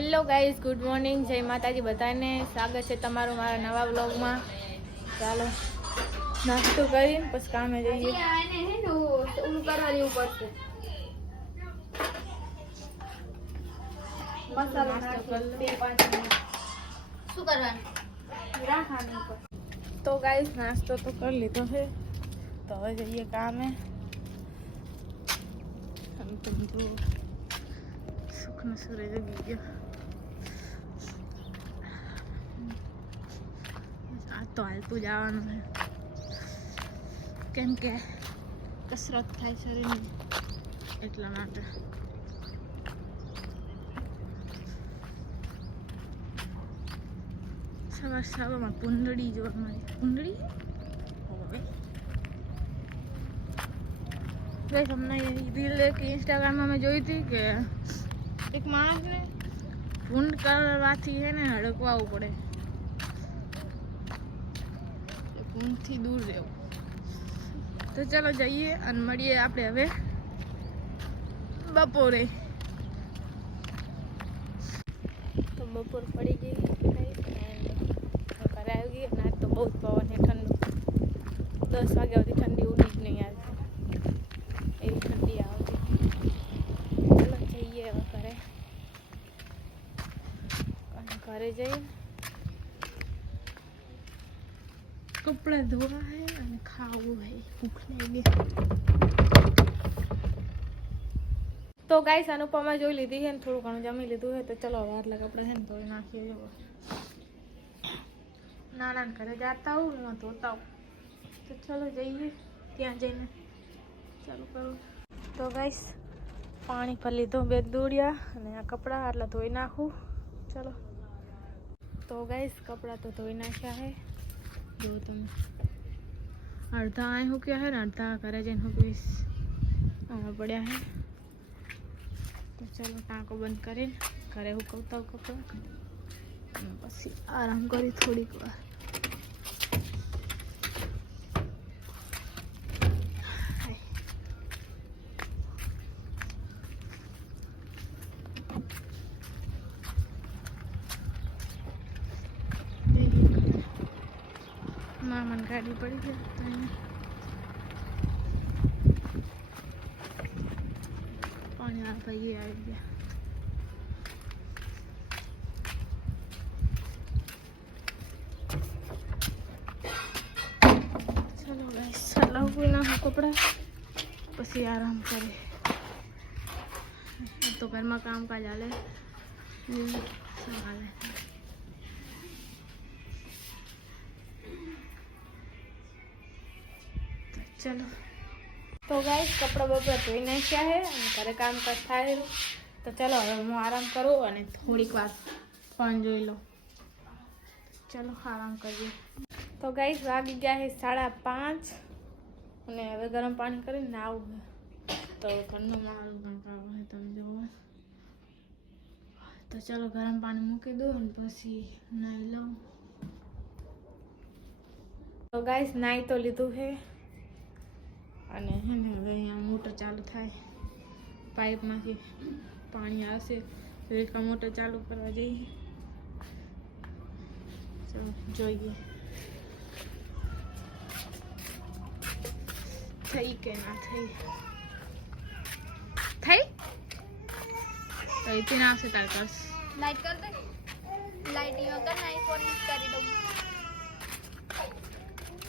Hello guys, good morning, જય માતાજી બધાને. સ્વાગત છે તમારું મારા નવા વ્લોગમાં. ચાલો નાસ્તો કરીને પછી કામે જઈએ. તો ગાઈઝ નાસ્તો તો કરી લીધો છે, તો હવે જઈએ કામે. સુખનો સૂરજ ઉગી ગયો. આ તો હાલતું જવાનું છે, કેમ કે કસરત થાય શરીરની, એટલા માટે. સવારમાં કુંડળી જોવા મળી. કુંડળી હવે તમને રીલ એક ઇન્સ્ટાગ્રામમાં મેં જોઈ હતી કે એક માણસને ભૂંડ કરવાથી છે ને હડકવાવું પડે, ભૂંડથી દૂર રહેવું. તો ચાલો જઈએ અને મળીએ આપણે હવે બપોરે. તો બપોર પડી ગઈ, ઘરે આવી ગઈ. અને આજ તો બહુ જ પવન છે, ઠંડુ. 10 વાગ્યા સુધી ઠંડી ઉડી જ નહીં આવતી, એવી ઠંડી આવતી. ચાલો જઈએ હવે ઘરે. અને ઘરે જઈને કપડાં ધોવા હે અને ખાવું હે, ભૂખ લાગી. તો ગાઈસ અનુપમા જોઈ લીધી છે ને થોડું ઘણું જમી લીધું છે. તો ચલો હવે આટલા કપડાં છે ને ધોઈ નાખીએ. જવો નાના ઘરે જતા હોઉં એમાં ધોતા હોઉં. તો ચલો જઈએ, ત્યાં જઈને ચાલુ કરું. તો ગાઈસ પાણી પર લીધો, 2 દોડ્યા અને આ કપડાં આટલા ધોઈ નાખું. ચલો. તો ગાઈસ કપડાં તો ધોઈ નાખ્યા છે. જો તમે અડધા અહીં મૂક્યા છે ને અડધા ઘરે જઈને મૂકીશ. આમાં પડ્યા છે. તો ચાલો ટાંકો બંધ કરીને ઘરે હુકવતા કપડાં અને પછી આરામ કરી થોડીક વાર. મામાની ગાડી પડી ગઈ તો પાણી આ ભાઈ આવી ગયા. ચલો ગાઈસ હલાવું નાખું કપડાં પછી આરામ કરે. તો ઘરમાં કામકાજ હાલે સંભાળે. ચલો તો ગાઈસ કપડાં બપડા ધોઈ નાખ્યા છે અને ઘરે કામકાજ થાય. તો ચાલો હવે હું આરામ કરું અને થોડીક વાર ફોન જોઈ લઉં. ચલો આરામ કરીએ. તો ગાઈસ વાગી ગયા છે 5:30 અને હવે ગરમ પાણી કરીને નાવું. તો ઘરનું મારું કામ છે તમે જુઓ. તો ચાલો ગરમ પાણી મૂકી દઉં અને પછી નાહી લઉં. તો ગાઈસ નાહી તો લીધું છે અને હે ને હવે અહીંયા મોટર ચાલુ થાય, પાઇપમાંથી પાણી આવશે તો એક મોટર ચાલુ કરવા જઈએ. ચાલો જોઈએ થઈ કે ના થઈ. થઈ તો એથી ના આવશે તાર કરશ. લાઈટ કર દે, લાઈટ યો કર નાઈ ફોન કરી દઉં.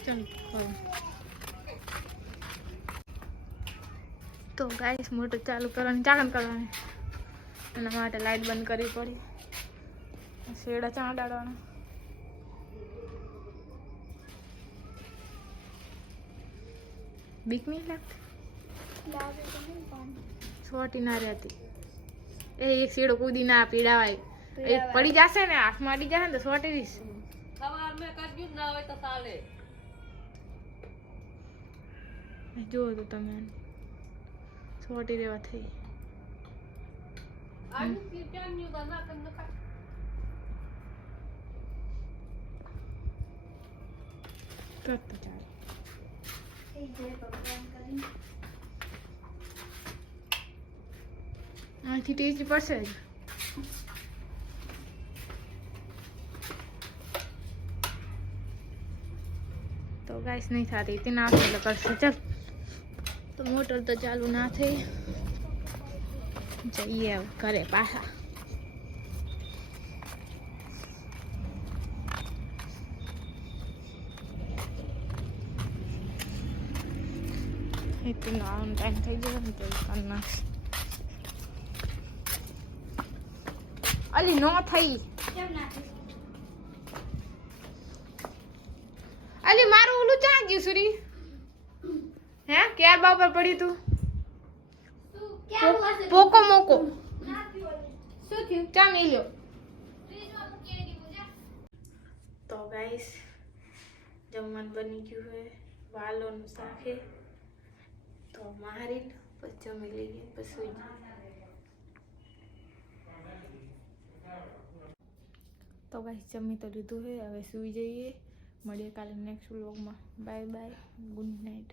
ચાલો કરો. તો ગાઈસ મોટર ચાલુ કરવાની ચાલન કરવાની, એના માટે લાઈટ બંધ કરવી પડી. શેડા ચાંડાડવાના. બીક નહીં લાગતી? છોટી ના રહેતી. એ એક શેડો કૂદી ના પીડાવાય, એક પડી જશે ને હાથમાં અડી જશે ને તો છોટી દઈશ. જો તો તમે છોટી રહેવા થઈ. કરતો ચાલો. આથી ટેસ્ટી પડશે જ. તો ગાઈસ નહીં થતી તે ના એટલે કરશે. ચાલ તો મોટર તો ચાલુ ના થઈ. જઈએ હવે ઘરે પાછા. એટલો આવવાનો ટાઈમ થઈ ગયો ને તો કરી નાખશે. અલી નો થઈ. અલી મારું ઓલું ચા ગયું સુરી. હે ક્યાર બાપર પડી તું પોકો મોકો શું થયું? ચા મેલ્યો. તો ગાઈસ જમવાનું બની ગયું છે. વાલોનું શાક છે તો મારી પછી જમી લઈએ પછી તો ગાઈસ જમી તો લીધું છે હવે સુઈ જઈએ. મળીએ કાલે નેક્સ્ટ વ્લોગમાં. Bye bye, good night.